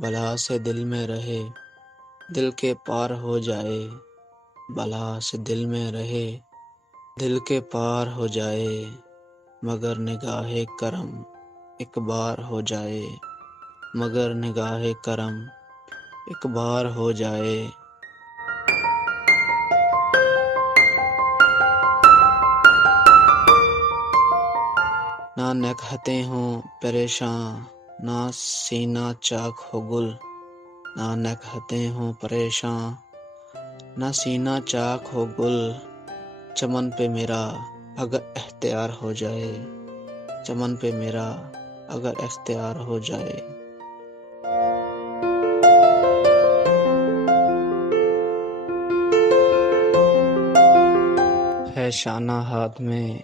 भला से दिल में रहे, दिल के पार हो जाए। भला से दिल में रहे, दिल के पार हो जाए। मगर निगाहे करम एक बार हो जाए। मगर निगाहे करम एक बार हो जाए। ना नकहतें हों परेशान, ना सीना चाक हो गुल। ना नकहतें हों परेशान, ना सीना चाक हो गुल। चमन पे मेरा अगर इख्तियार हो जाए। चमन पे मेरा अगर इख्तियार हो जाए। है शाना हाथ में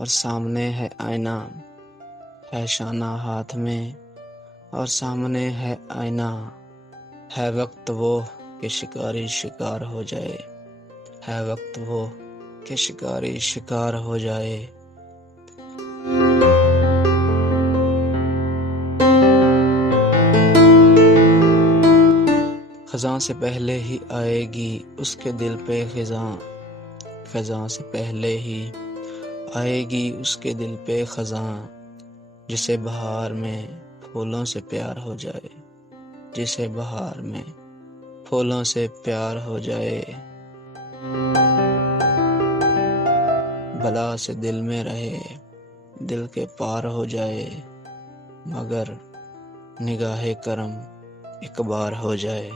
और सामने है आईना। है शाना हाथ में और सामने है आईना। है वक्त वो कि शिकारी शिकार हो जाए। है वक्त वो कि शिकारी शिकार हो जाए। खज़ां से पहले ही आएगी उसके दिल पे खज़ां। खज़ां से पहले ही आएगी उसके दिल पे खज़ां। जिसे बहार में फूलों से प्यार हो जाए। जिसे बहार में फूलों से प्यार हो जाए। भला से दिल में रहे, दिल के पार हो जाए। मगर निगाहे करम एक बार हो जाए।